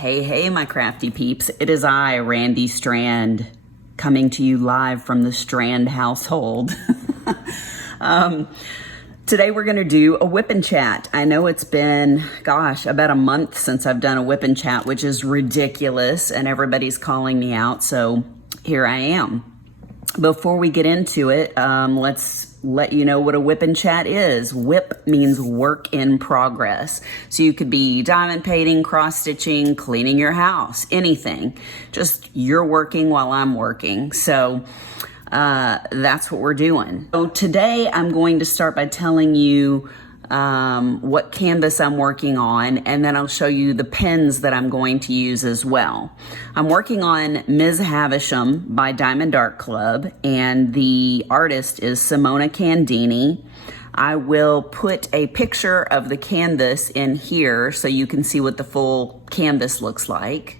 Hey, hey, my crafty peeps. It is I, Randy Strand, coming to you live from the Strand household. Today we're going to do a whip and chat. I know it's been, about a month since I've done a whip and chat, which is ridiculous, and everybody's calling me out, so here I am. Before we get into it, let's let you know what a whip and chat is. Whip means work in progress. So you could be diamond painting, cross stitching, cleaning your house, anything. Just you're working while I'm working. So that's what we're doing. So today I'm going to start by telling you what canvas I'm working on, and then I'll show you the pens that I'm going to use as well. I'm working on Ms. Havisham by Diamond Art Club, and the artist is Simona Candini. I will put a picture of the canvas in here so you can see what the full canvas looks like.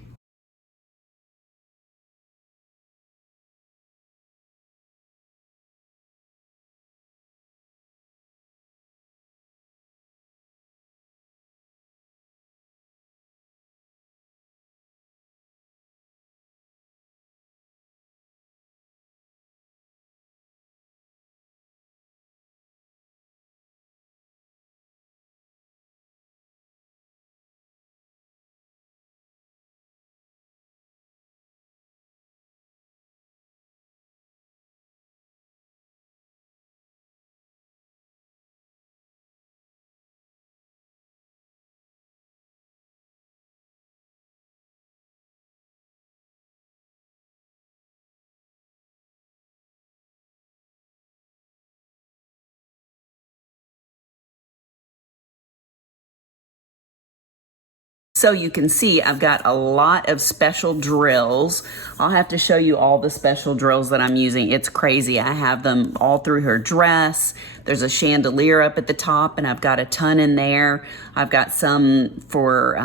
So you can see I've got a lot of special drills. I'll have to show you all the special drills that I'm using. It's crazy. I have them all through her dress. There's a chandelier up at the top, and I've got a ton in there. I've got some for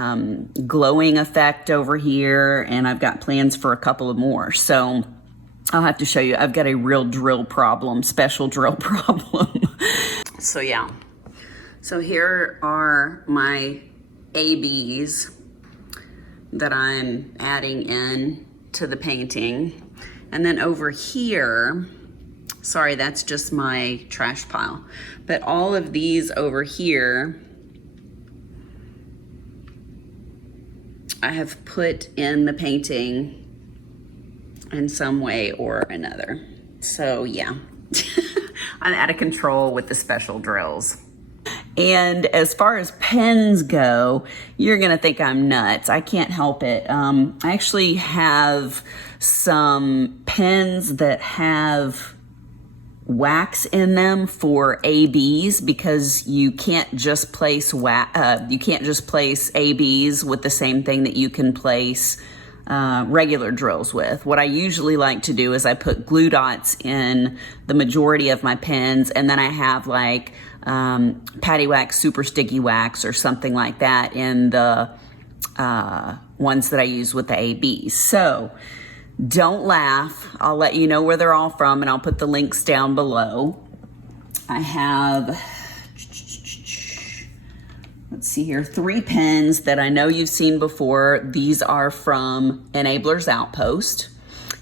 glowing effect over here, and I've got plans for a couple of more. So I'll have to show you. I've got a real drill problem, special drill problem. So yeah. So here are my ABs that I'm adding in to the painting. And then over here, sorry, that's just my trash pile. But all of these over here, I have put in the painting in some way or another. So yeah, I'm out of control with the special drills. And as far as pens go, you're gonna think I'm nuts. I can't help it. I actually have some pens that have wax in them for ABs, because you can't just place ABs with the same thing that you can place regular drills with. What I usually like to do is I put glue dots in the majority of my pens, and then I have like patty wax, super sticky wax, or something like that in the ones that I use with the ABs. So don't laugh. I'll let you know where they're all from, and I'll put the links down below. I have, let's see here, 3 pens that I know you've seen before. These are from Enabler's Outpost.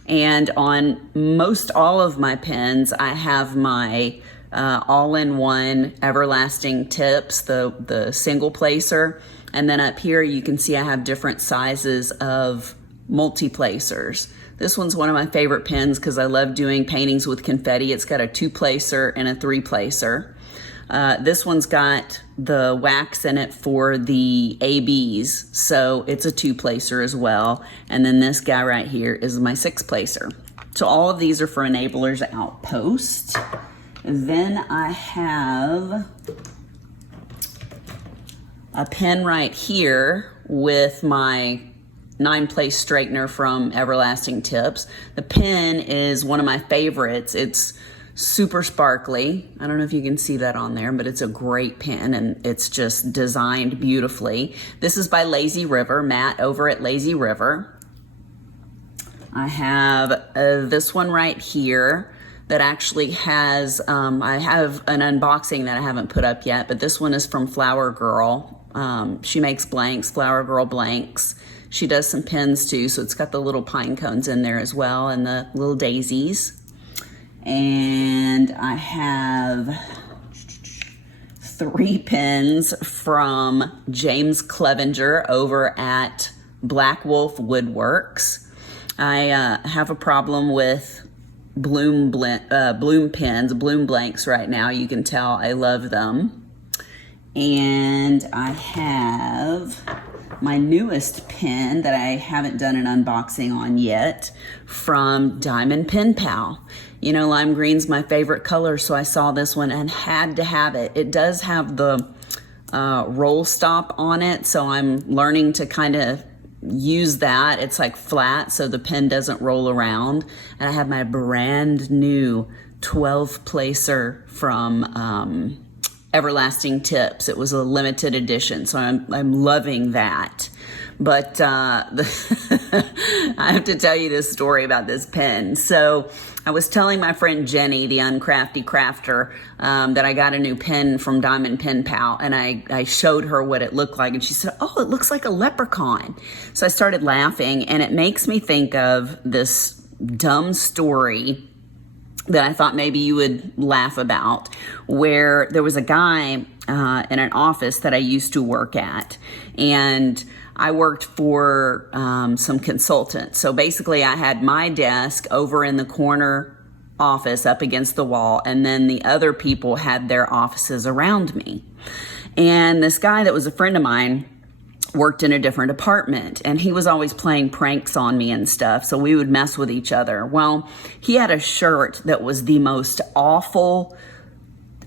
And on most all of my pens, I have my all-in-one everlasting tips, the single placer. And then up here, you can see I have different sizes of multi-placers. This one's one of my favorite pens because I love doing paintings with confetti. It's got a 2-placer and a 3-placer. This one's got the wax in it for the ABs, so it's a 2-placer as well. And then this guy right here is my 6-placer. So all of these are for Enabler's Outpost. Then I have a pen right here with my 9-place straightener from Everlasting Tips. The pen is one of my favorites. It's super sparkly. I don't know if you can see that on there, but it's a great pen, and it's just designed beautifully. This is by Lazy River, Matt over at Lazy River. I have this one right here that actually has, I have an unboxing that I haven't put up yet, but this one is from Flower Girl. She makes blanks, Flower Girl blanks. She does some pins too, so it's got the little pine cones in there as well and the little daisies. And I have 3 pins from James Clevenger over at Black Wolf Woodworks. I have a problem with bloom pins, bloom blanks right now. You can tell I love them. And I have my newest pin that I haven't done an unboxing on yet from Diamond Pen Pal. You know, lime green's my favorite color, so I saw this one and had to have it. It does have the roll stop on it, so I'm learning to kind of use that. It's like flat, so the pen doesn't roll around. And I have my brand new 12 placer from Everlasting Tips. It was a limited edition, so I'm loving that. But I have to tell you this story about this pen. So I was telling my friend Jenny, the Uncrafty Crafter, that I got a new pen from Diamond Pen Pal, and I showed her what it looked like, and she said, "Oh, it looks like a leprechaun." So I started laughing, and it makes me think of this dumb story that I thought maybe you would laugh about, where there was a guy in an office that I used to work at, and I worked for some consultants. So basically I had my desk over in the corner office up against the wall, and then the other people had their offices around me. And this guy that was a friend of mine worked in a different apartment, and he was always playing pranks on me and stuff, so we would mess with each other. Well, he had a shirt that was the most awful,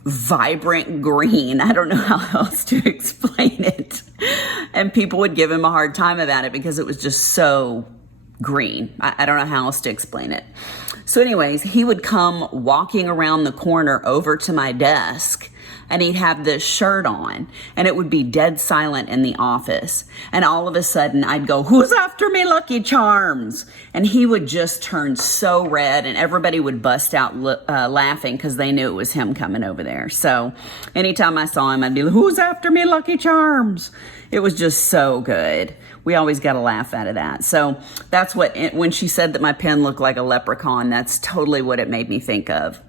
vibrant green. I don't know how else to explain it. And people would give him a hard time about it because it was just so green. I don't know how else to explain it. So anyways, he would come walking around the corner over to my desk, and he'd have this shirt on, and it would be dead silent in the office. And all of a sudden I'd go, "Who's after me, Lucky Charms?" And he would just turn so red, and everybody would bust out laughing because they knew it was him coming over there. So anytime I saw him, I'd be like, "Who's after me, Lucky Charms?" It was just so good. We always got a laugh out of that. So that's what, when she said that my pen looked like a leprechaun, that's totally what it made me think of.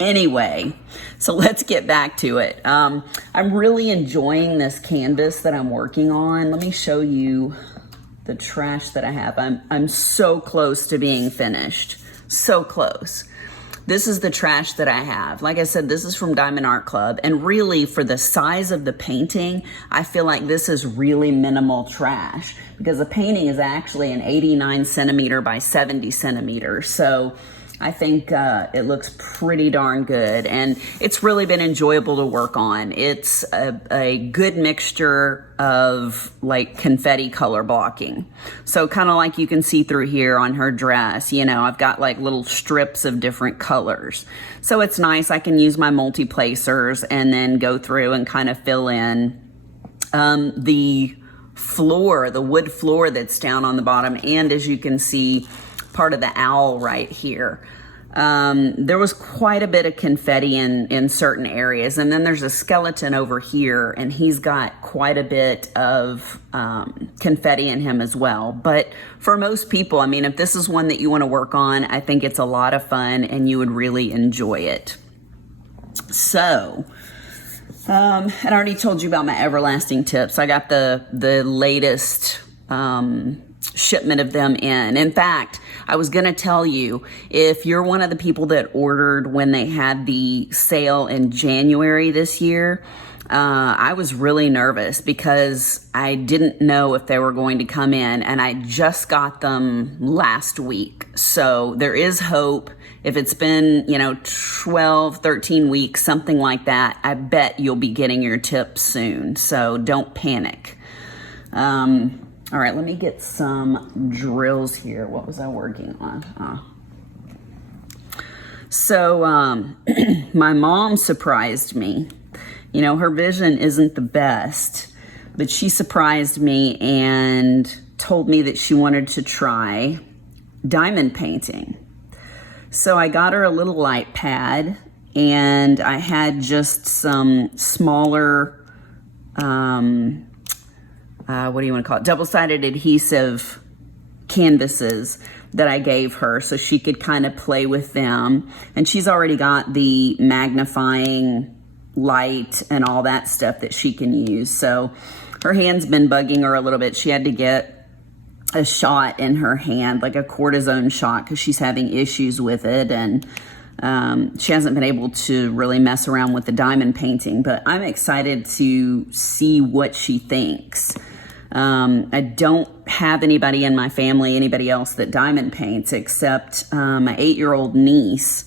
Anyway, so let's get back to it. I'm really enjoying this canvas that I'm working on. Let me show you the trash that I have. I'm so close to being finished. So close. This is the trash that I have. Like I said, this is from Diamond Art Club. And really, for the size of the painting, I feel like this is really minimal trash, because the painting is actually an 89 centimeter by 70 centimeters. So I think it looks pretty darn good, and it's really been enjoyable to work on. It's a good mixture of like confetti color blocking. So kind of like you can see through here on her dress, you know, I've got like little strips of different colors. So it's nice. I can use my multi-placers and then go through and kind of fill in the floor, the wood floor that's down on the bottom, and as you can see, part of the owl right here. There was quite a bit of confetti in certain areas, and then there's a skeleton over here, and he's got quite a bit of confetti in him as well. But for most people, I mean, if this is one that you want to work on, I think it's a lot of fun and you would really enjoy it. So I already told you about my Everlasting Tips. I got the latest shipment of them in. In fact, I was going to tell you, if you're one of the people that ordered when they had the sale in January this year, I was really nervous because I didn't know if they were going to come in, and I just got them last week. So there is hope. If it's been, 12, 13 weeks, something like that, I bet you'll be getting your tips soon. So don't panic. All right, let me get some drills here. What was I working on? So my mom surprised me. Her vision isn't the best, but she surprised me and told me that she wanted to try diamond painting. So I got her a little light pad, and I had just some smaller what do you want to call it? Double-sided adhesive canvases that I gave her so she could kind of play with them. And she's already got the magnifying light and all that stuff that she can use. So her hand's been bugging her a little bit. She had to get a shot in her hand, like a cortisone shot, because she's having issues with it. And she hasn't been able to really mess around with the diamond painting, but I'm excited to see what she thinks. I don't have anybody in my family, anybody else that diamond paints, except my 8-year-old niece.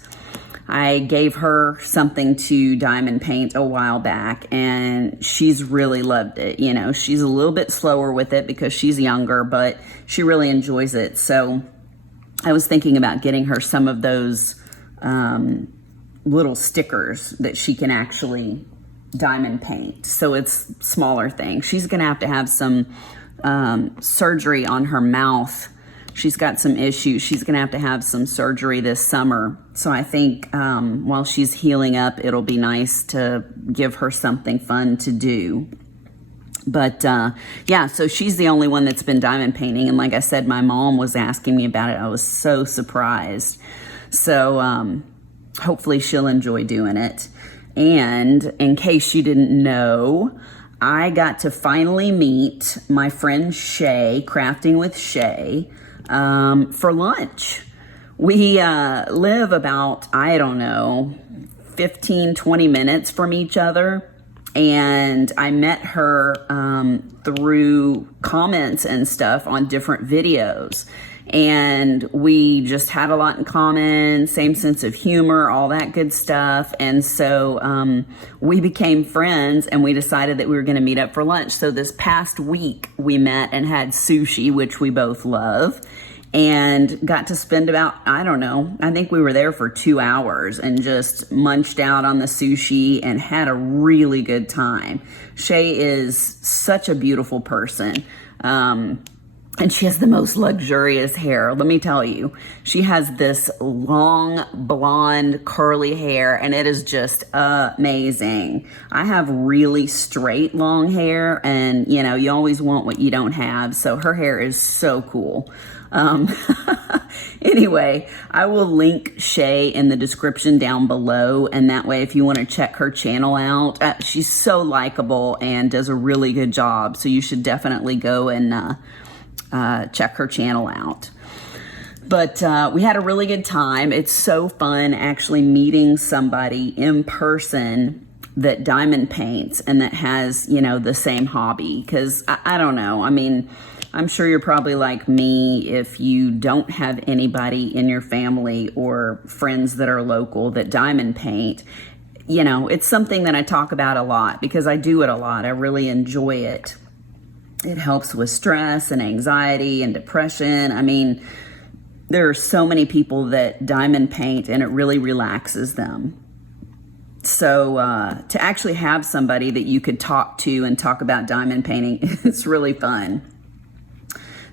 I gave her something to diamond paint a while back, and she's really loved it. You know, she's a little bit slower with it because she's younger, but she really enjoys it. So I was thinking about getting her some of those little stickers that she can actually diamond paint. So it's smaller things. She's gonna have some surgery on her mouth. She's got some issues. She's gonna have some surgery this summer. So I think while she's healing up, it'll be nice to give her something fun to do. But yeah, so she's the only one that's been diamond painting. And like I said, my mom was asking me about it. I was so surprised. So hopefully she'll enjoy doing it. And in case you didn't know, I got to finally meet my friend Shay, Crafting with Shay, for lunch. We live about, I don't know, 15, 20 minutes from each other. And I met her through comments and stuff on different videos. And we just had a lot in common, same sense of humor, all that good stuff. And so we became friends, and we decided that we were going to meet up for lunch. So this past week we met and had sushi, which we both love, and got to spend about, I don't know, I think we were there for 2 hours and just munched out on the sushi and had a really good time. Shay is such a beautiful person. And she has the most luxurious hair. Let me tell you, she has this long, blonde, curly hair, and it is just amazing. I have really straight, long hair, and you know, you always want what you don't have. So her hair is so cool. Anyway, I will link Shay in the description down below, and that way if you want to check her channel out, she's so likable and does a really good job. So you should definitely go and check her channel out. But we had a really good time. It's so fun actually meeting somebody in person that diamond paints and that has, you know, the same hobby. Because I don't know, I mean, I'm sure you're probably like me if you don't have anybody in your family or friends that are local that diamond paint. You know, it's something that I talk about a lot because I do it a lot. I really enjoy it. It helps with stress and anxiety and depression. I mean, there are so many people that diamond paint and it really relaxes them. So to actually have somebody that you could talk to and talk about diamond painting, it's really fun.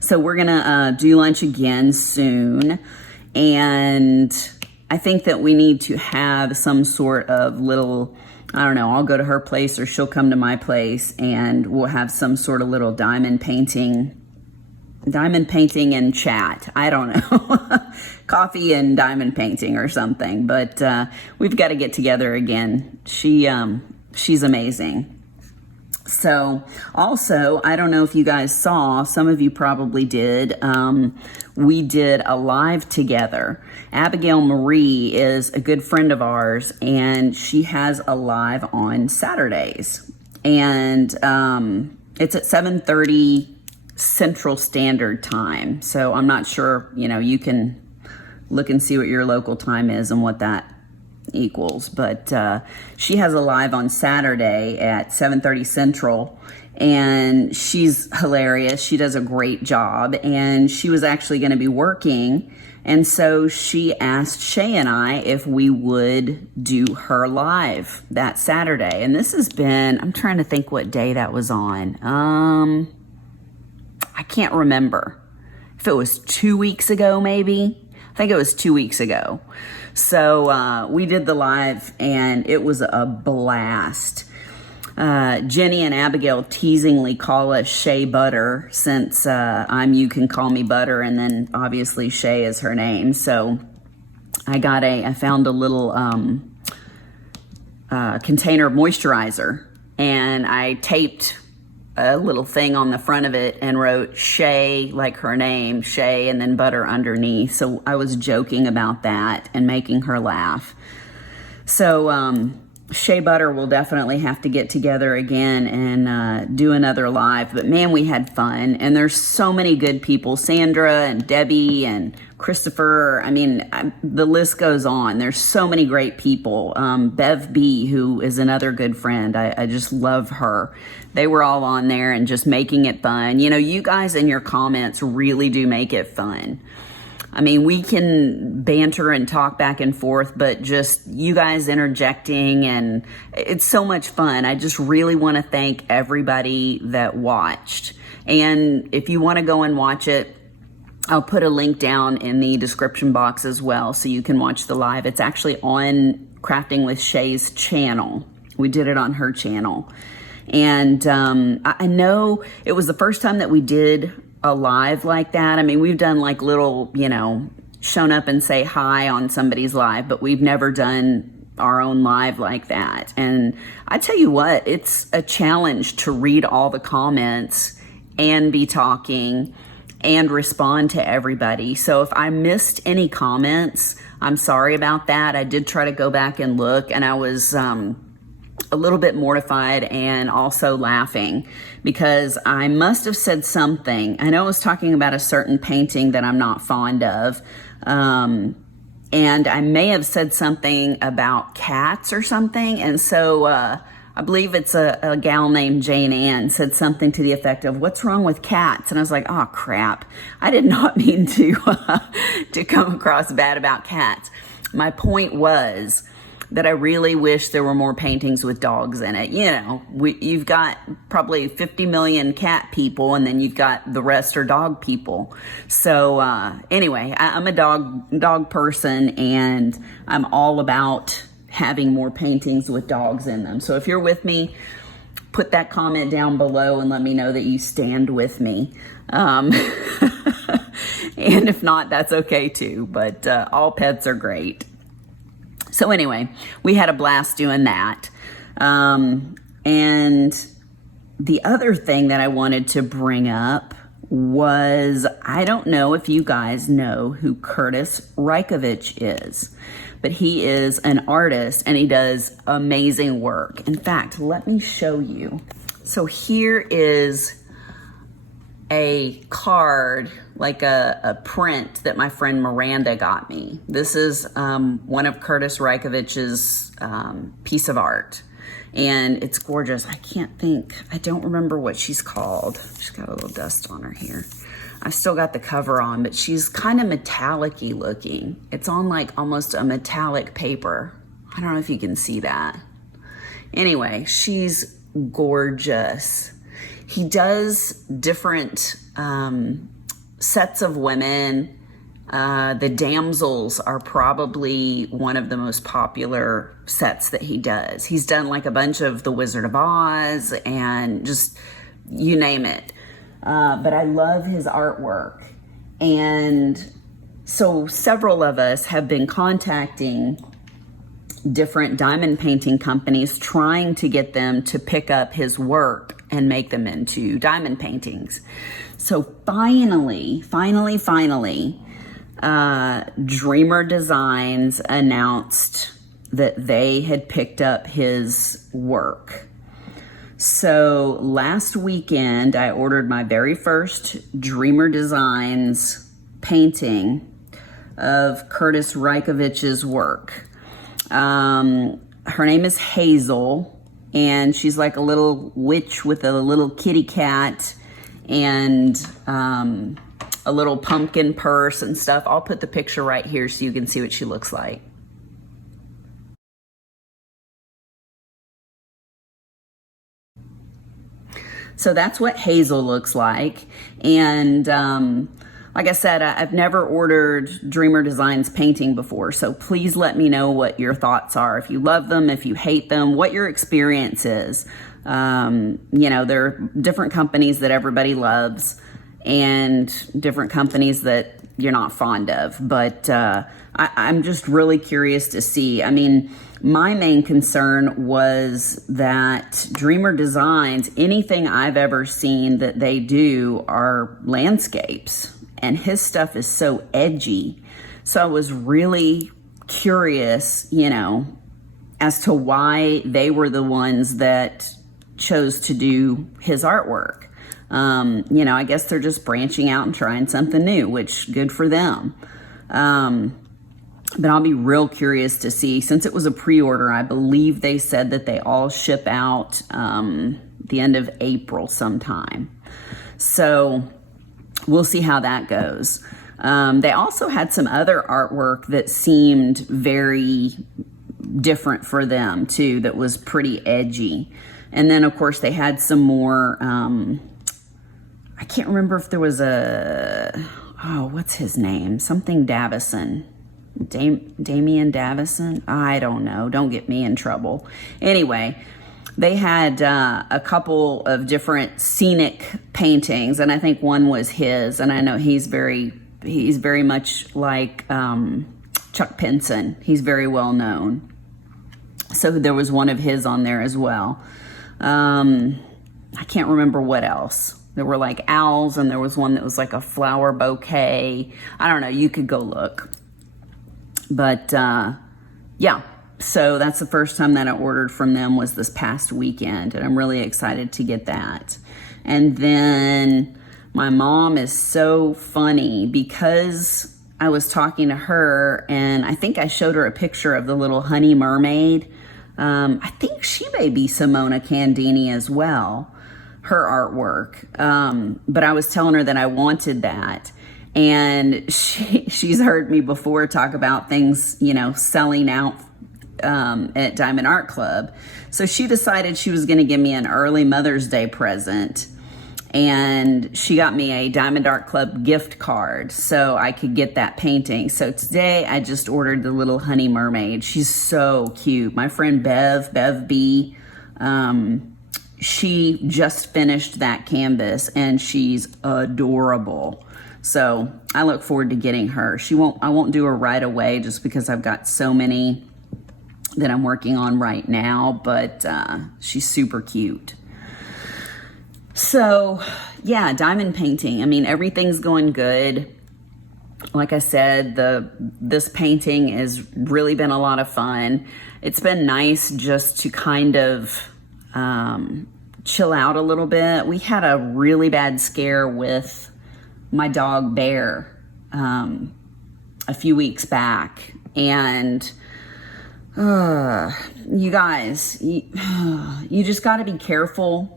So we're gonna do lunch again soon. And I think that we need to have some sort of little, I don't know, I'll go to her place or she'll come to my place and we'll have some sort of little diamond painting and chat. I don't know, coffee and diamond painting or something, but we've got to get together again. She's amazing. So also, I don't know if you guys saw, some of you probably did, we did a live together. Abigail Marie is a good friend of ours, and she has a live on Saturdays. And it's at 7:30 Central Standard Time. So I'm not sure, you know, you can look and see what your local time is and what that equals, but she has a live on Saturday at 7:30 Central, and she's hilarious. She does a great job, and she was actually going to be working, and so she asked Shay and I if we would do her live that Saturday. And this has been, I'm trying to think what day that was on. I can't remember if it was 2 weeks ago, maybe. I think it was 2 weeks ago. So we did the live, and it was a blast. Jenny and Abigail teasingly call us Shea Butter, since I'm You Can Call Me Butter, and then obviously Shea is her name. So I found a little container of moisturizer, and I taped a little thing on the front of it and wrote Shea, like her name, Shea, and then butter underneath. So I was joking about that and making her laugh. So Shea Butter will definitely have to get together again and do another live. But man, we had fun. And there's so many good people. Sandra and Debbie and Christopher. I mean, the list goes on. There's so many great people. Bev B, who is another good friend. I just love her. They were all on there and just making it fun. You know, you guys in your comments really do make it fun. I mean, we can banter and talk back and forth, but just you guys interjecting, and it's so much fun. I just really want to thank everybody that watched. And if you want to go and watch it, I'll put a link down in the description box as well, so you can watch the live. It's actually on Crafting with Shay's channel. We did it on her channel. And I know it was the first time that we did a live like that. I mean, we've done like little, you know, shown up and say hi on somebody's live, but we've never done our own live like that. And I tell you what, it's a challenge to read all the comments and be talking and respond to everybody. So if I missed any comments, I'm sorry about that. I did try to go back and look, and I was a little bit mortified and also laughing because I must have said something. I know I was talking about a certain painting that I'm not fond of. And I may have said something about cats or something. And so I believe it's a gal named Jane Ann said something to the effect of, "What's wrong with cats?" And I was like, oh crap. I did not mean to, to come across bad about cats. My point was that I really wish there were more paintings with dogs in it. You know, you've got probably 50 million cat people, and then you've got the rest are dog people. So anyway, I'm a dog person, and I'm all about having more paintings with dogs in them. So if you're with me, put that comment down below and let me know that you stand with me. And if not, that's okay too. But all pets are great. So anyway, we had a blast doing that. And the other thing that I wanted to bring up was, I don't know if you guys know who Curtis Reikovich is, but he is an artist and he does amazing work. In fact, let me show you. So here is a card, like a print that my friend Miranda got me. This is one of Curtis Reikovich's piece of art, and it's gorgeous. I don't remember what she's called. She's got a little dust on her here. I still got the cover on, but she's kind of metallic-y looking. It's on like almost a metallic paper. I don't know if you can see that. Anyway, she's gorgeous. He does different sets of women. The damsels are probably one of the most popular sets that he does. He's done like a bunch of The Wizard of Oz and just you name it. But I love his artwork. And so several of us have been contacting different diamond painting companies trying to get them to pick up his work and make them into diamond paintings. So finally, Dreamer Designs announced that they had picked up his work. So last weekend, I ordered my very first Dreamer Designs painting of Curtis Reikovich's work. Her name is Hazel, and she's like a little witch with a little kitty cat and a little pumpkin purse and stuff. I'll put the picture right here so you can see what she looks like. So that's what Hazel looks like. And like I said, I've never ordered Dreamer Designs painting before, so please let me know what your thoughts are. If you love them, if you hate them, what your experience is. You know, there are different companies that everybody loves and different companies that you're not fond of. But I'm just really curious to see. I mean, my main concern was that Dreamer Designs, anything I've ever seen that they do are landscapes. And his stuff is so edgy. So I was really curious, you know, as to why they were the ones that chose to do his artwork. You know, I guess they're just branching out and trying something new, which good for them. But I'll be real curious to see, since it was a pre-order, I believe they said that they all ship out the end of April sometime. So we'll see how that goes. They also had some other artwork that seemed very different for them too, that was pretty edgy. And then of course they had some more, I can't remember if there was what's his name? Something Davison. Damian Davison? I don't know. Don't get me in trouble. Anyway, they had a couple of different scenic paintings, and I think one was his, and I know he's very much like Chuck Pinson. He's very well known. So there was one of his on there as well. I can't remember what else. There were like owls, and there was one that was like a flower bouquet. I don't know. You could go look. But yeah, so that's the first time that I ordered from them, was this past weekend, and I'm really excited to get that. And then my mom is so funny, because I was talking to her, and I think I showed her a picture of the little honey mermaid. I think she may be Simona Candini as well, her artwork. But I was telling her that I wanted that. And she's heard me before talk about things, you know, selling out at Diamond Art Club. So she decided she was going to give me an early Mother's Day present. And she got me a Diamond Art Club gift card so I could get that painting. So today I just ordered the little honey mermaid. She's so cute. My friend Bev B, she just finished that canvas, and she's adorable. So I look forward to getting her. I won't do her right away, just because I've got so many that I'm working on right now, but she's super cute. So yeah, diamond painting. I mean, everything's going good. Like I said, this painting has really been a lot of fun. It's been nice just to kind of chill out a little bit. We had a really bad scare with my dog Bear a few weeks back, and you guys, you just got to be careful.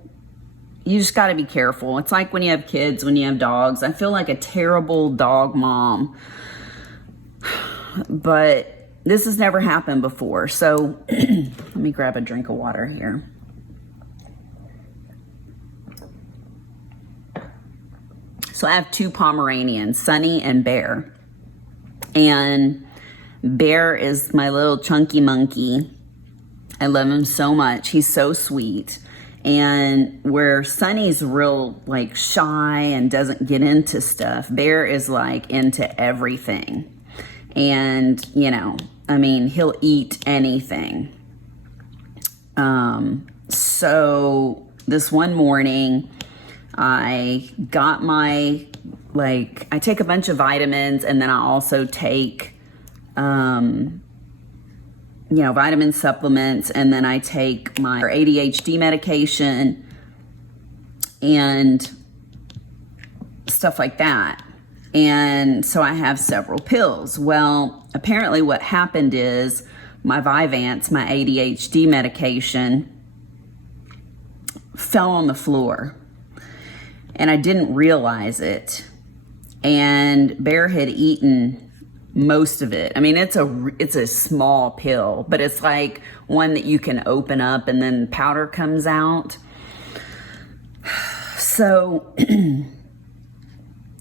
You just got to be careful. It's like when you have kids, when you have dogs. I feel like a terrible dog mom, but this has never happened before. So let me grab a drink of water here. So I have two Pomeranians, Sunny and Bear. And Bear is my little chunky monkey. I love him so much. He's so sweet. And where Sunny's real like shy and doesn't get into stuff, Bear is like into everything. And, you know, I mean, he'll eat anything. So this one morning, I got my, I take a bunch of vitamins, and then I also take, vitamin supplements, and then I take my ADHD medication and stuff like that. And so I have several pills. Well, apparently what happened is my Vyvanse, my ADHD medication, fell on the floor. And I didn't realize it. And Bear had eaten most of it. I mean, it's a small pill, but it's like one that you can open up and then powder comes out. So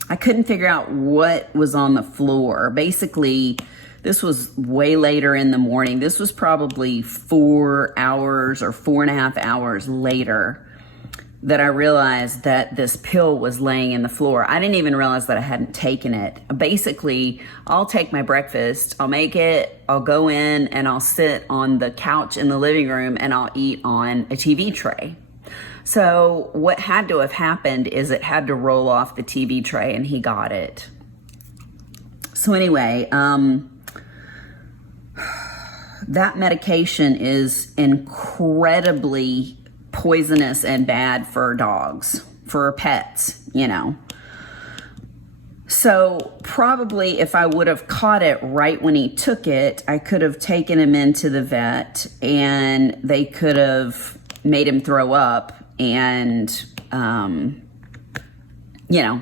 I couldn't figure out what was on the floor. Basically, This was way later in the morning. This was probably 4 hours or 4.5 hours later that I realized that this pill was laying in the floor. I didn't even realize that I hadn't taken it. Basically, I'll take my breakfast, I'll make it, I'll go in and I'll sit on the couch in the living room and I'll eat on a TV tray. So what had to have happened is it had to roll off the TV tray and he got it. So anyway, that medication is incredibly poisonous and bad for dogs, for pets, you know. So probably if I would have caught it right when he took it, I could have taken him into the vet and they could have made him throw up and, you know,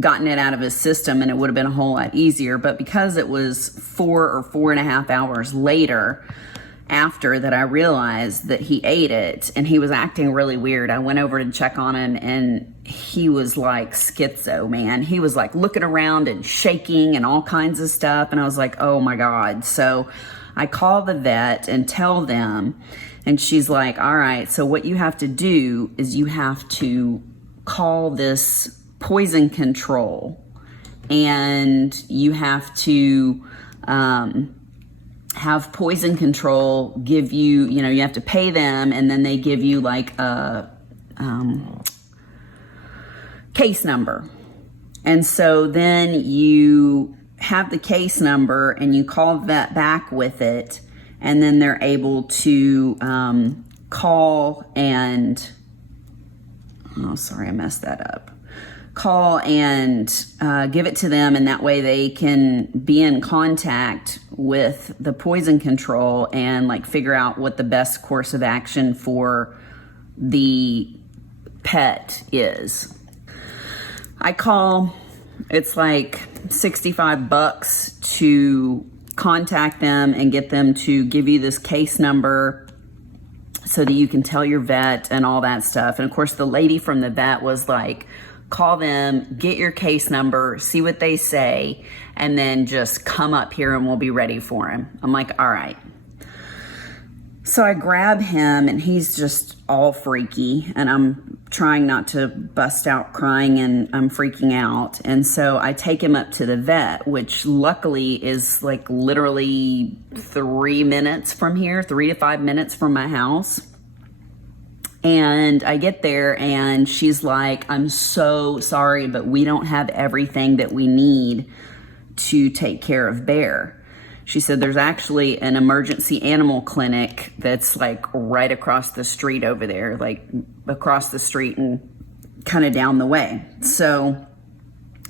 gotten it out of his system, and it would have been a whole lot easier. But because it was 4 or 4.5 hours later after that I realized that he ate it and he was acting really weird, I went over to check on him and he was like schizo, man. He was like looking around and shaking and all kinds of stuff. And I was like, oh my God. So I call the vet and tell them, and she's like, all right, so what you have to do is you have to call this poison control and you have to, have poison control give you, you know, you have to pay them and then they give you like a case number. And so then you have the case number and you call that back with it, and then they're able to call and, oh, sorry, I messed that up. Call and give it to them, and that way they can be in contact with the poison control and like figure out what the best course of action for the pet is. I call, it's like $65 to contact them and get them to give you this case number so that you can tell your vet and all that stuff. And of course the lady from the vet was like, call them, get your case number, see what they say, and then just come up here and we'll be ready for him. I'm like, all right. So I grab him and he's just all freaky and I'm trying not to bust out crying and I'm freaking out. And so I take him up to the vet, which luckily is like literally 3 minutes from here, 3 to 5 minutes from my house. And I get there and she's like, I'm so sorry, but we don't have everything that we need to take care of Bear. She said there's actually an emergency animal clinic that's like right across the street over there, like across the street and kind of down the way. So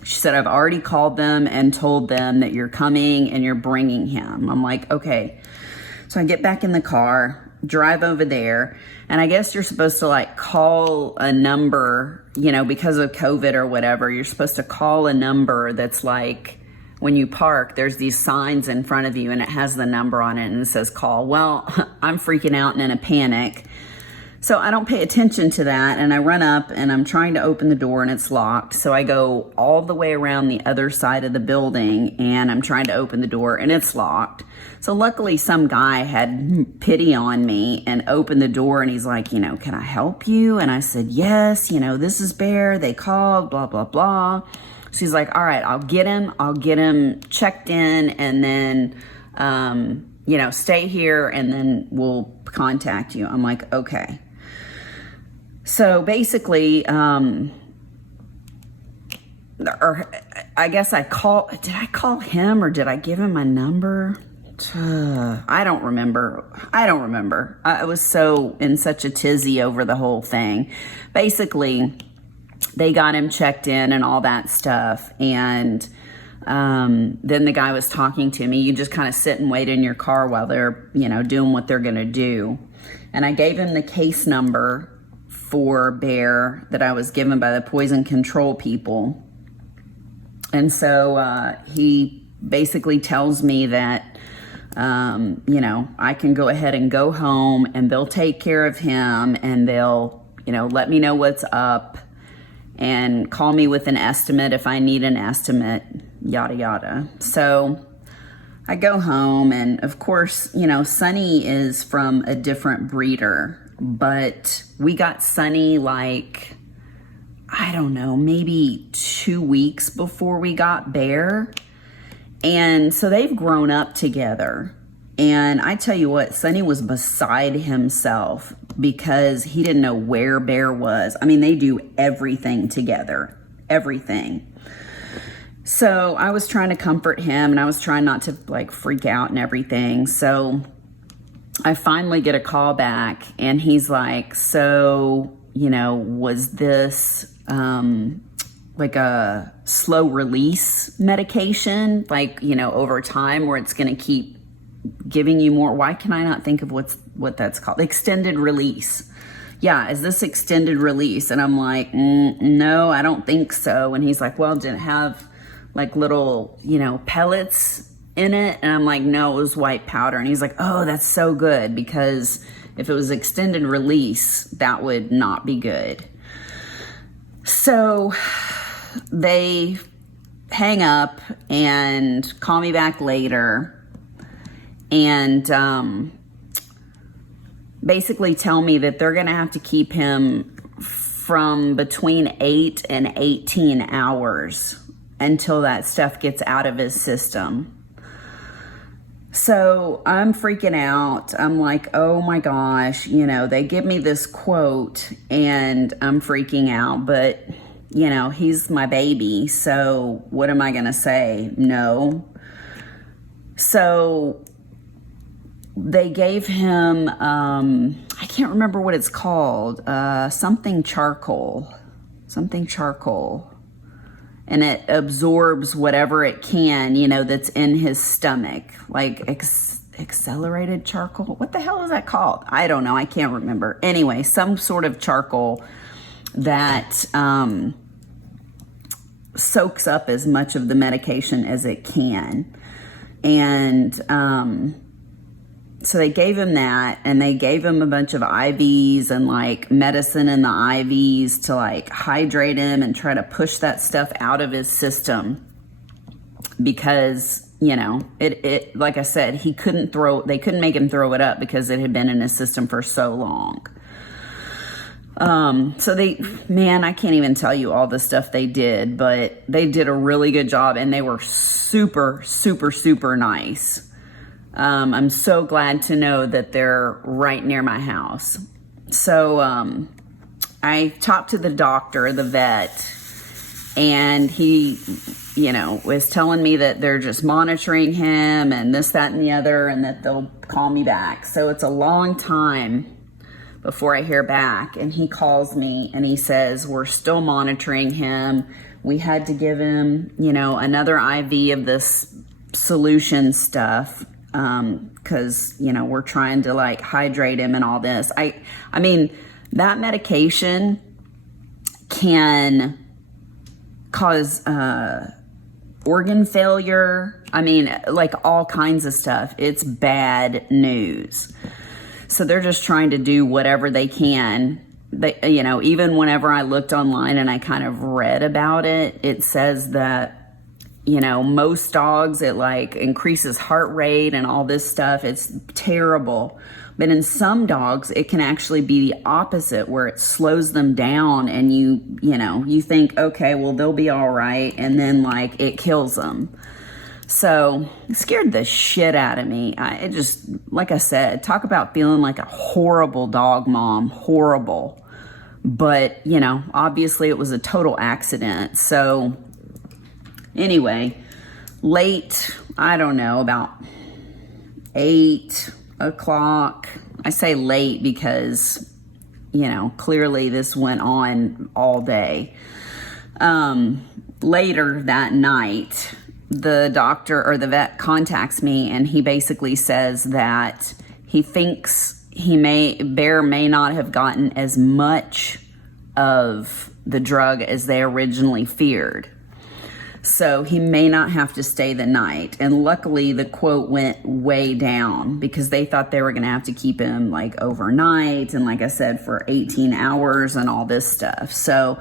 she said, I've already called them and told them that you're coming and you're bringing him. I'm like, okay. So I get back in the car, drive over there, and I guess you're supposed to like call a number, you know, because of COVID or whatever, you're supposed to call a number that's like, when you park, there's these signs in front of you and it has the number on it and it says call. Well, I'm freaking out and in a panic. So I don't pay attention to that and I run up and I'm trying to open the door and it's locked. So I go all the way around the other side of the building and I'm trying to open the door and it's locked. So luckily some guy had pity on me and opened the door and he's like, you know, can I help you? And I said, yes, you know, this is Bear. They called, blah, blah, blah. So he's like, all right, I'll get him checked in and then, you know, stay here and then we'll contact you. I'm like, okay. So basically, or I guess did I call him or did I give him my number? I don't remember. I was in such a tizzy over the whole thing. Basically, they got him checked in and all that stuff. And then the guy was talking to me. You just kind of sit and wait in your car while they're, you know, doing what they're going to do. And I gave him the case number for Bear that I was given by the poison control people. And so he basically tells me that, you know, I can go ahead and go home and they'll take care of him and they'll, you know, let me know what's up and call me with an estimate if I need an estimate, yada, yada. So I go home, and of course, you know, Sunny is from a different breeder, but we got Sunny like, I don't know, maybe 2 weeks before we got Bear. And so they've grown up together. And I tell you what, Sunny was beside himself because he didn't know where Bear was. I mean, they do everything together, everything. So I was trying to comfort him, and I was trying not to like freak out and everything. So I finally get a call back, and he's like, so, you know, was this like a slow release medication, like, you know, over time where it's going to keep giving you more? Why can I not think of what that's called? Extended release. Yeah, is this extended release? And I'm like, no, I don't think so. And he's like, well, did it have like little, you know, pellets in it? And I'm like, no, it was white powder. And he's like, oh, that's so good, because if it was extended release, that would not be good. So they hang up and call me back later, and basically tell me that they're going to have to keep him from between 8 and 18 hours until that stuff gets out of his system. So I'm freaking out. I'm like, oh my gosh, you know, they give me this quote and I'm freaking out, but you know, he's my baby. So what am I going to say? No. So they gave him, I can't remember what it's called, something charcoal. And it absorbs whatever it can, you know, that's in his stomach, like accelerated charcoal. What the hell is that called? I don't know. I can't remember. Anyway, some sort of charcoal that soaks up as much of the medication as it can. And so they gave him that, and they gave him a bunch of IVs and like medicine in the IVs to like hydrate him and try to push that stuff out of his system, because, you know, it like I said, they couldn't make him throw it up because it had been in his system for so long. So I can't even tell you all the stuff they did, but they did a really good job, and they were super, super, super nice. I'm so glad to know that they're right near my house. So I talked to the doctor, the vet, and he, you know, was telling me that they're just monitoring him and this, that, and the other, and that they'll call me back. So it's a long time before I hear back. And he calls me and he says, we're still monitoring him. We had to give him, you know, another IV of this solution stuff, because, you know, we're trying to like hydrate him and all this. I mean, that medication can cause organ failure. I mean, like all kinds of stuff. It's bad news. So they're just trying to do whatever they can. They, you know, even whenever I looked online and I kind of read about it, it says that, you know, most dogs, it like increases heart rate and all this stuff. It's terrible. But in some dogs, it can actually be the opposite, where it slows them down, and you know, you think, okay, well, they'll be all right. And then like it kills them. So it scared the shit out of me. It just, like I said, talk about feeling like a horrible dog mom, horrible. But, you know, obviously it was a total accident. So anyway, late, I don't know, about 8 o'clock. I say late because, you know, clearly this went on all day. Later that night, the doctor or the vet contacts me, and he basically says that he thinks Bear may not have gotten as much of the drug as they originally feared. So he may not have to stay the night. And luckily the quote went way down, because they thought they were going to have to keep him like overnight. And like I said, for 18 hours and all this stuff. So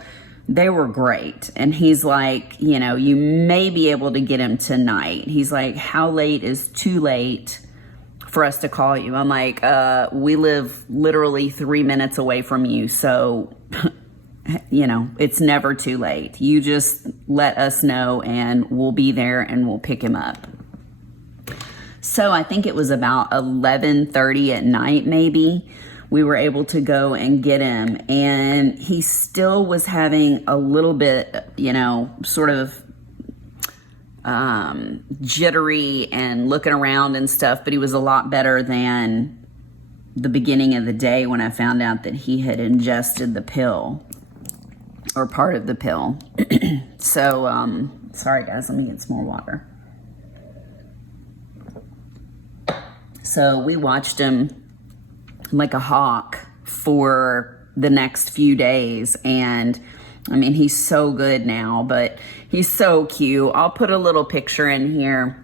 they were great. And he's like, you know, you may be able to get him tonight. He's like, how late is too late for us to call you? I'm like, we live literally 3 minutes away from you. So, you know, it's never too late. You just let us know and we'll be there and we'll pick him up. So I think it was about 11:30 at night, maybe, we were able to go and get him. And he still was having a little bit, you know, sort of jittery and looking around and stuff, but he was a lot better than the beginning of the day when I found out that he had ingested the pill, or part of the pill. So, sorry guys, let me get some more water. So we watched him like a hawk for the next few days. And I mean, he's so good now, but he's so cute. I'll put a little picture in here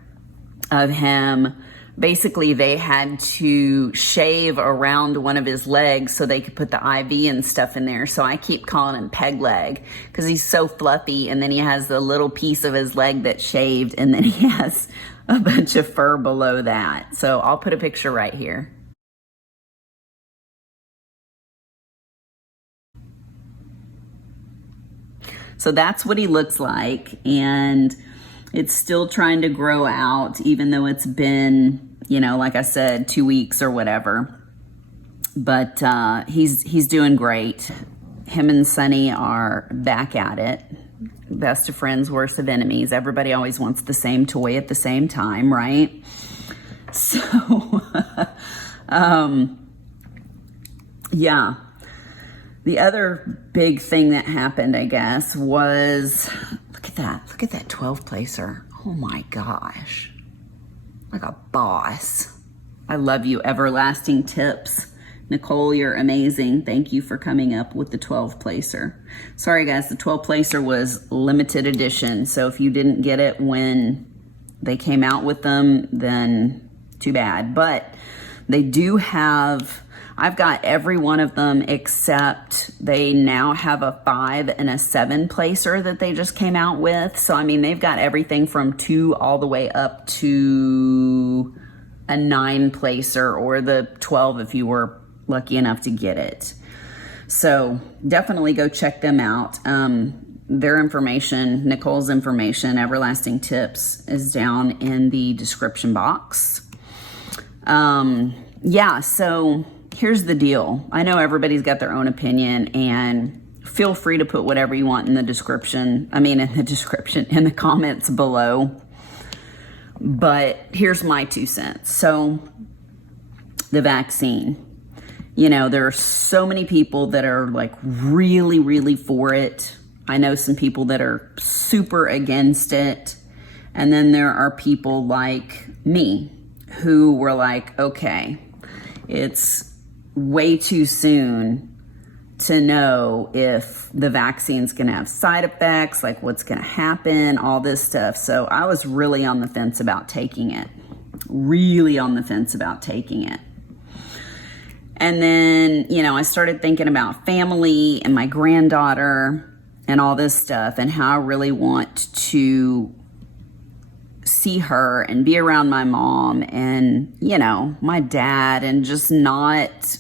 of him. Basically, they had to shave around one of his legs so they could put the IV and stuff in there. So I keep calling him Peg Leg because he's so fluffy. And then he has the little piece of his leg that's shaved, and then he has a bunch of fur below that. So I'll put a picture right here. So that's what he looks like, and it's still trying to grow out, even though it's been, you know, like I said, 2 weeks or whatever. But he's doing great. Him and Sunny are back at it. Best of friends, worst of enemies. Everybody always wants the same toy at the same time, right? So, yeah. The other big thing that happened, I guess, was, look at that 12 placer. Oh my gosh, like a boss. I love you, Everlasting Tips. Nicole, you're amazing. Thank you for coming up with the 12 placer. Sorry guys, the 12 placer was limited edition. So if you didn't get it when they came out with them, then too bad. But they do have, I've got every one of them except they now have a 5 and a 7 placer that they just came out with. So, I mean, they've got everything from 2 all the way up to a 9 placer, or the 12 if you were lucky enough to get it. So definitely go check them out. Their information, Nicole's information, Everlasting Tips, is down in the description box. Yeah, so here's the deal. I know everybody's got their own opinion, and feel free to put whatever you want in the description. I mean, in the comments below. But here's my 2 cents. So the vaccine, you know, there are so many people that are like really, really for it. I know some people that are super against it. And then there are people like me who were like, okay, it's way too soon to know if the vaccine's going to have side effects, like what's going to happen, all this stuff. So I was really on the fence about taking it. Really on the fence about taking it. And then, you know, I started thinking about family and my granddaughter and all this stuff, and how I really want to see her and be around my mom and, you know, my dad, and just not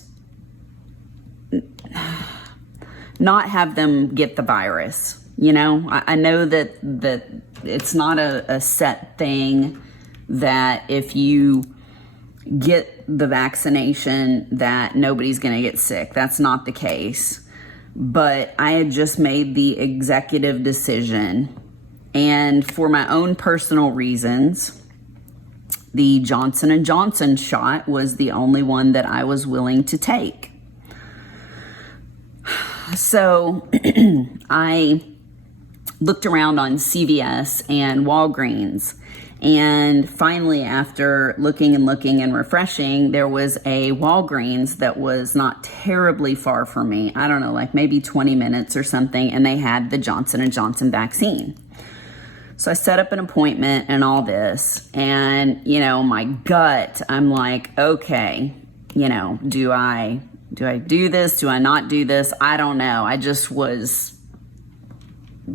have them get the virus. You know, I know that it's not a set thing that if you get the vaccination that nobody's going to get sick. That's not the case. But I had just made the executive decision, and for my own personal reasons, the Johnson & Johnson shot was the only one that I was willing to take. So I looked around on CVS and Walgreens, and finally, after looking and refreshing, there was a Walgreens that was not terribly far from me. I don't know, like maybe 20 minutes or something, and they had the Johnson & Johnson vaccine. So I set up an appointment and all this, and, you know, my gut, I'm like, okay, you know, do I do this? Do I not do this? I don't know. I just was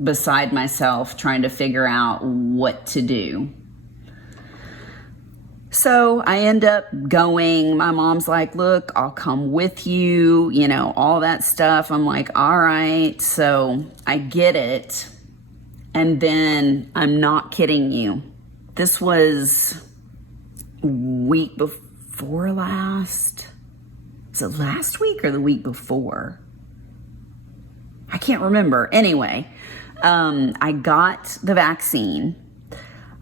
beside myself trying to figure out what to do. So I end up going. My mom's like, look, I'll come with you, you know, all that stuff. I'm like, all right. So I get it. And then, I'm not kidding you, this was week before last. Was it last week or the week before? I can't remember. Anyway, I got the vaccine.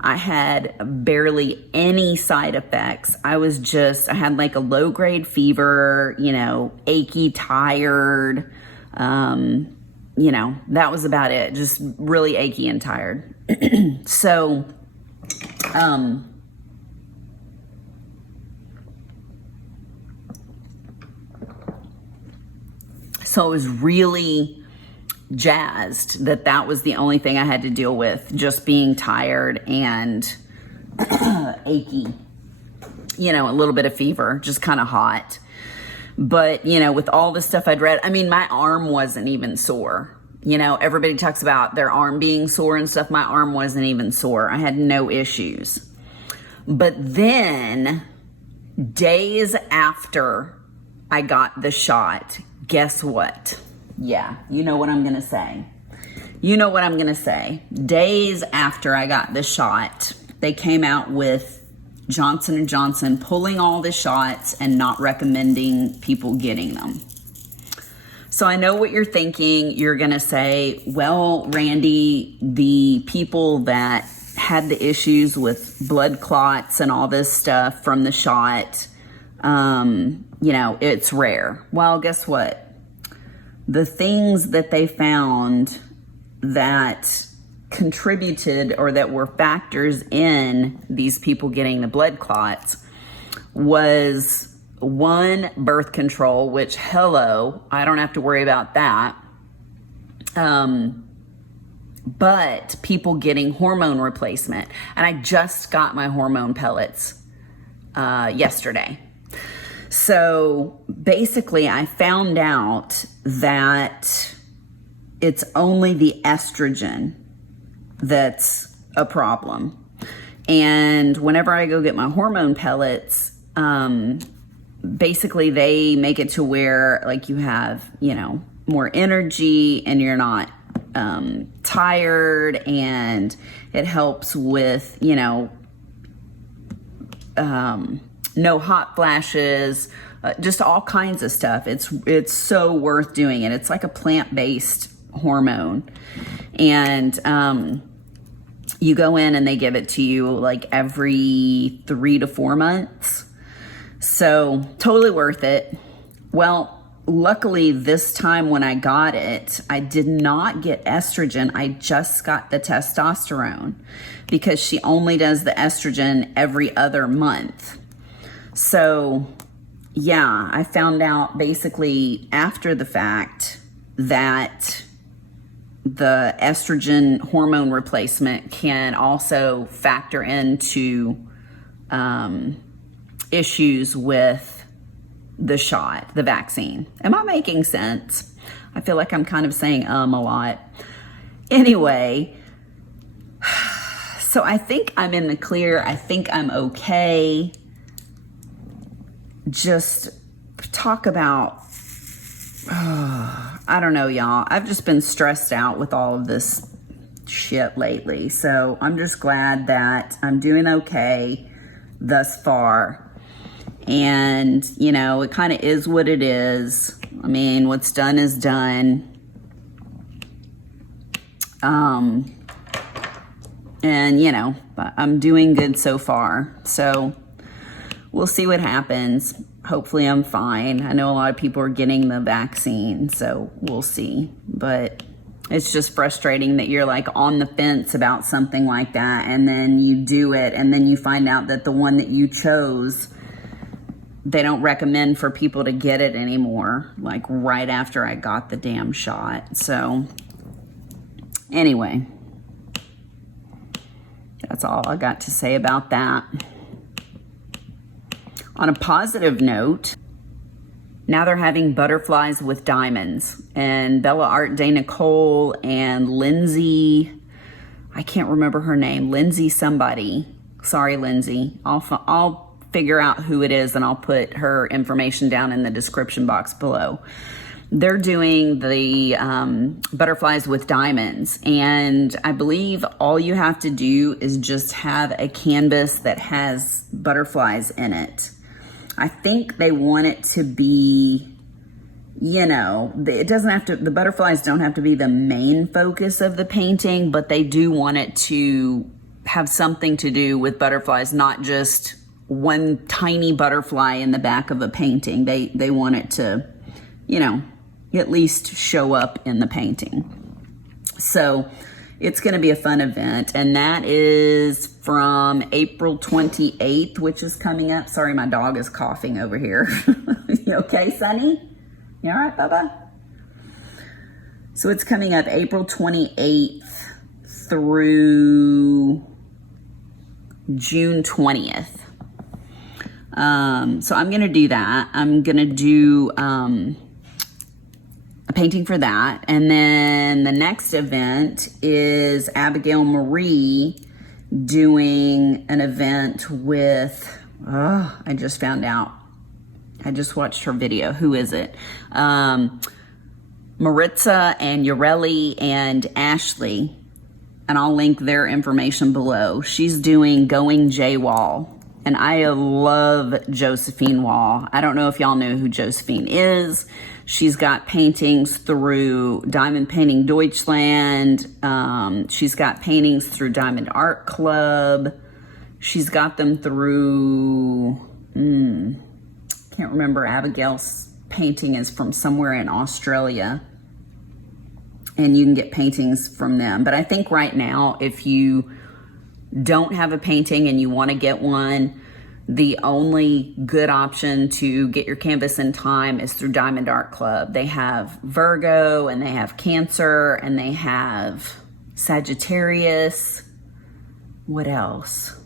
I had barely any side effects. I had like a low grade fever, you know, achy, tired. You know, that was about it. Just really achy and tired. So, I was really jazzed that was the only thing I had to deal with, just being tired and achy, you know, a little bit of fever, just kind of hot. But, you know, with all the stuff I'd read, I mean, my arm wasn't even sore. You know, everybody talks about their arm being sore and stuff. My arm wasn't even sore. I had no issues. But then, days after I got the shot, guess what? Yeah, you know what I'm going to say. You know what I'm going to say. Days after I got the shot, they came out with Johnson & Johnson pulling all the shots and not recommending people getting them. So I know what you're thinking. You're going to say, well, Randy, the people that had the issues with blood clots and all this stuff from the shot, you know, it's rare. Well, guess what? The things that they found that contributed or that were factors in these people getting the blood clots was, one, birth control, which, hello, I don't have to worry about that. But people getting hormone replacement. And I just got my hormone pellets yesterday. So basically I found out that it's only the estrogen that's a problem. And whenever I go get my hormone pellets, basically they make it to where like you have, you know, more energy and you're not tired, and it helps with, you know, no hot flashes, just all kinds of stuff. It's so worth doing it. It's like a plant-based hormone. And you go in and they give it to you like every 3 to 4 months. So totally worth it. Well, luckily this time when I got it, I did not get estrogen. I just got the testosterone because she only does the estrogen every other month. So yeah, I found out basically after the fact that the estrogen hormone replacement can also factor into issues with the shot, the vaccine. Am I making sense? I feel like I'm kind of saying a lot. Anyway, so I think I'm in the clear. I think I'm okay. Just talk about, I don't know, y'all. I've just been stressed out with all of this shit lately. So I'm just glad that I'm doing okay thus far. And, you know, it kind of is what it is. I mean, what's done is done. And, you know, I'm doing good so far. So we'll see what happens. Hopefully I'm fine. I know a lot of people are getting the vaccine, so we'll see. But it's just frustrating that you're like on the fence about something like that, and then you do it, and then you find out that the one that you chose, they don't recommend for people to get it anymore, like right after I got the damn shot. So anyway, that's all I got to say about that. On a positive note, Now they're having butterflies with diamonds. And Bella Art Day Nicole and Lindsay, I can't remember her name, Lindsay somebody. Sorry, Lindsay. I'll figure out who it is and I'll put her information down in the description box below. They're doing the butterflies with diamonds. And I believe all you have to do is just have a canvas that has butterflies in it. I think they want it to be, you know, it doesn't have to, the butterflies don't have to be the main focus of the painting, but they do want it to have something to do with butterflies, not just one tiny butterfly in the back of a painting. They want it to, you know, at least show up in the painting. So it's going to be a fun event, and that is from April 28th, which is coming up. Sorry, my dog is coughing over here. You okay, Sonny? You all right, Bubba? So it's coming up April 28th through June 20th. So I'm going to do that. I'm going to do a painting for that. And then the next event is Abigail Marie doing an event with, I just found out. I just watched her video. Who is it? Maritza and Ureli and Ashley. And I'll link their information below. She's doing Going J Wall. And I love Josephine Wall. I don't know if y'all know who Josephine is. She's got paintings through Diamond Painting Deutschland. She's got paintings through Diamond Art Club. She's got them through, can't remember. Abigail's painting is from somewhere in Australia. And you can get paintings from them. But I think right now, if you don't have a painting and you want to get one, the only good option to get your canvas in time is through Diamond Art Club. They have Virgo, and they have Cancer, and they have Sagittarius. What else?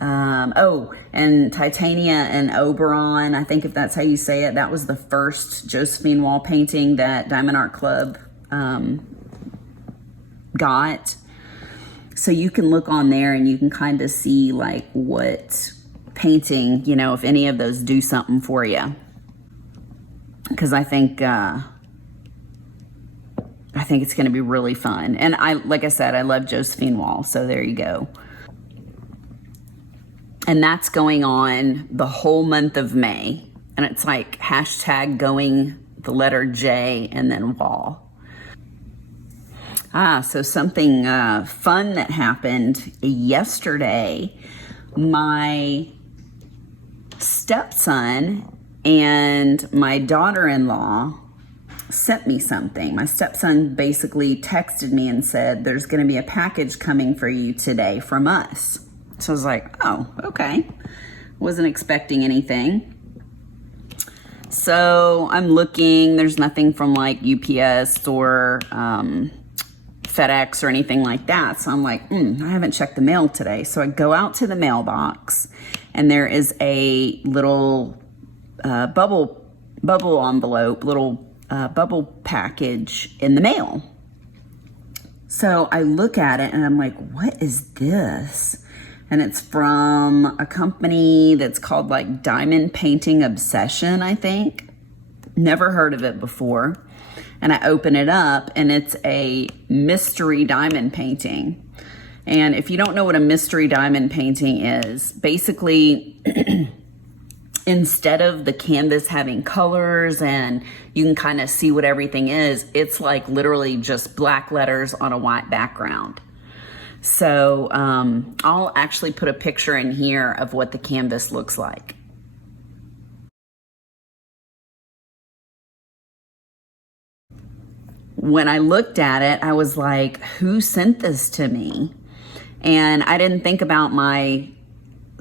And Titania and Oberon, I think if that's how you say it. That was the first Josephine Wall painting that Diamond Art Club got. So you can look on there and you can kind of see like what painting, you know, if any of those do something for you. Because I think it's going to be really fun. And like I said, I love Josephine Wall. So there you go. And that's going on the whole month of May. And it's like hashtag going the letter J and then Wall. So something fun that happened yesterday. My stepson and my daughter-in-law sent me something. My stepson basically texted me and said, there's going to be a package coming for you today from us. So I was like, oh, okay. Wasn't expecting anything. So I'm looking. There's nothing from like UPS or FedEx or anything like that. So I'm like, I haven't checked the mail today. So I go out to the mailbox and there is a little bubble envelope, little bubble package in the mail. So I look at it and I'm like, what is this? And it's from a company that's called like Diamond Painting Obsession, I think. Never heard of it before. And I open it up and it's a mystery diamond painting. And if you don't know what a mystery diamond painting is, basically instead of the canvas having colors and you can kind of see what everything is, it's like literally just black letters on a white background. So I'll actually put a picture in here of what the canvas looks like. When I looked at it, I was like, who sent this to me? And I didn't think about my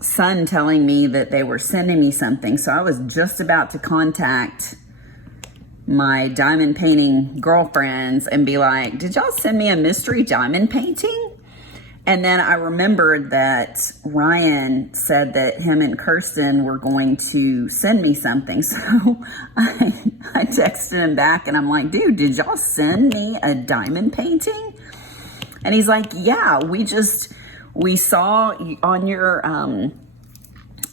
son telling me that they were sending me something. So I was just about to contact my diamond painting girlfriends and be like, did y'all send me a mystery diamond painting? And then I remembered that Ryan said that him and Kirsten were going to send me something. So I texted him back and I'm like, dude, did y'all send me a diamond painting? And he's like, yeah, we saw on your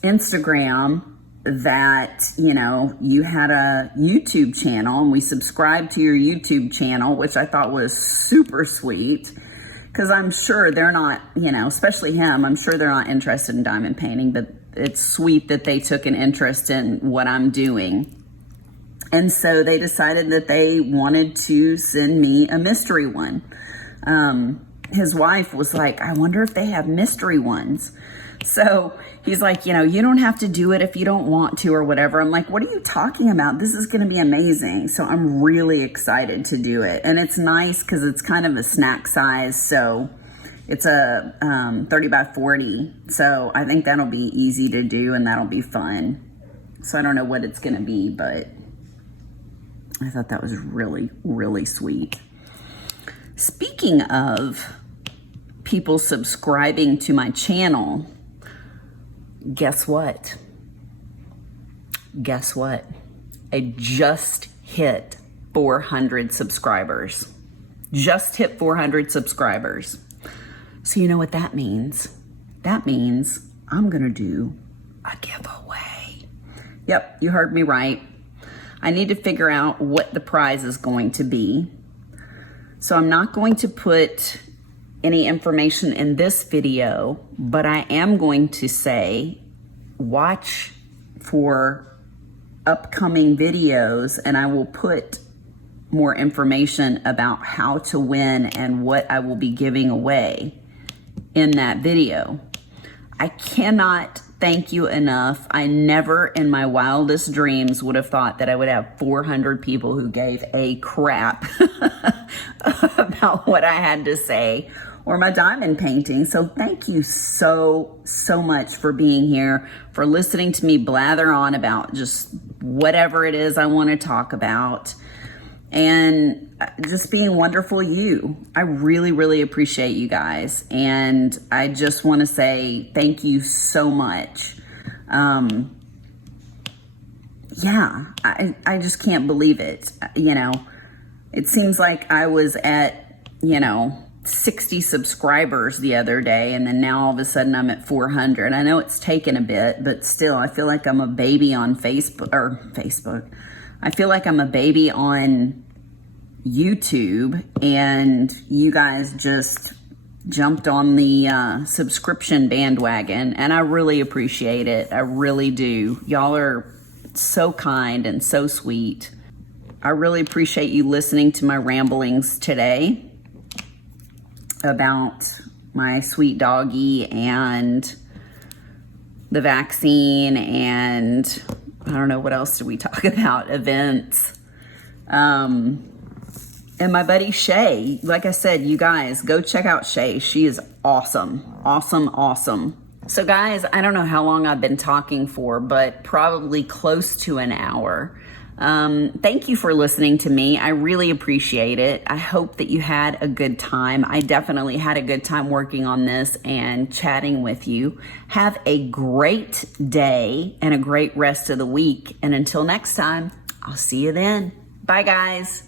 Instagram that, you know, you had a YouTube channel, and we subscribed to your YouTube channel, which I thought was super sweet. Because I'm sure they're not, you know, especially him, I'm sure they're not interested in diamond painting, but it's sweet that they took an interest in what I'm doing. And so they decided that they wanted to send me a mystery one. His wife was like, I wonder if they have mystery ones. So he's like, you know, you don't have to do it if you don't want to or whatever. I'm like, what are you talking about? This is going to be amazing. So I'm really excited to do it. And it's nice because it's kind of a snack size. So it's a 30 by 40. So I think that'll be easy to do and that'll be fun. So I don't know what it's going to be, but I thought that was really, really sweet. Speaking of people subscribing to my channel, guess what? Guess what? I just hit 400 subscribers. Just hit 400 subscribers. So you know what that means? That means I'm gonna do a giveaway. Yep, you heard me right. I need to figure out what the prize is going to be. So I'm not going to put any information in this video, but I am going to say, watch for upcoming videos and I will put more information about how to win and what I will be giving away in that video. I cannot thank you enough. I never in my wildest dreams would have thought that I would have 400 people who gave a crap about what I had to say or my diamond painting. So thank you so much for being here, for listening to me blather on about just whatever it is I want to talk about, and just being wonderful you. I really appreciate you guys. And I just want to say thank you so much. Yeah, I just can't believe it. You know, it seems like I was at, 60 subscribers the other day, and then now all of a sudden I'm at 400. I know it's taken a bit, but still, I feel like I'm a baby on Facebook. I feel like I'm a baby on YouTube, and you guys just jumped on the subscription bandwagon, and I really appreciate it. I really do. Y'all are so kind and so sweet. I really appreciate you listening to my ramblings today about my sweet doggy and the vaccine, and I don't know, what else did we talk about? Events. And my buddy Shay. Like I said, you guys, go check out Shay. She is awesome. So guys, I don't know how long I've been talking for, but probably close to an hour. Thank you for listening to me. I really appreciate it. I hope that you had a good time. I definitely had a good time working on this and chatting with you. Have a great day and a great rest of the week. And until next time, I'll see you then. Bye, guys.